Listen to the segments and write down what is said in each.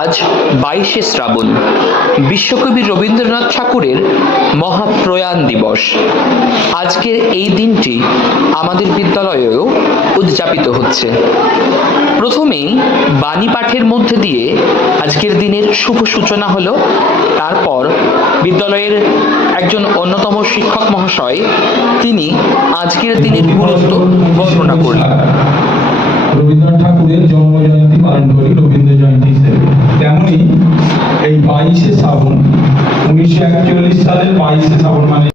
আজ বাইশে শ্রাবণ, বিশ্বকবি রবীন্দ্রনাথ ঠাকুরের মহাপ্রয়াণ দিবস। আজকের এই দিনটি আমাদের বিদ্যালয়েও উদযাপিত হচ্ছে। প্রথমেই বাণী পাঠের মধ্যে দিয়ে আজকের দিনের শুভ সূচনা হলো তারপর বিদ্যালয়ের একজন অন্যতম শিক্ষক মহাশয় তিনি আজকের দিনের গুরুত্ব বর্ণনা করলেন। রবীন্দ্রনাথ ঠাকুরের জন্ম জয়ন্তী পালন করি রবীন্দ্র জয়ন্তী হিসেবে। তেমনি এই বাইশে শ্রাবণ উনিশশো একচল্লিশ সালের বাইশে শ্রাবণ মানে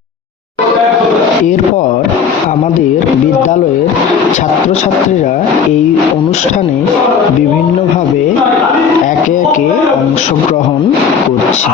এরপর আমাদের বিদ্যালয়ের ছাত্রছাত্রীরা এই অনুষ্ঠানে বিভিন্নভাবে একে একে অংশগ্রহণ করছে।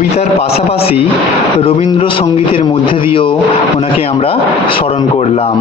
কবিতার পাশাপাশি রবীন্দ্রসঙ্গীতের মধ্যে দিয়েও ওনাকে আমরা স্মরণ করলাম।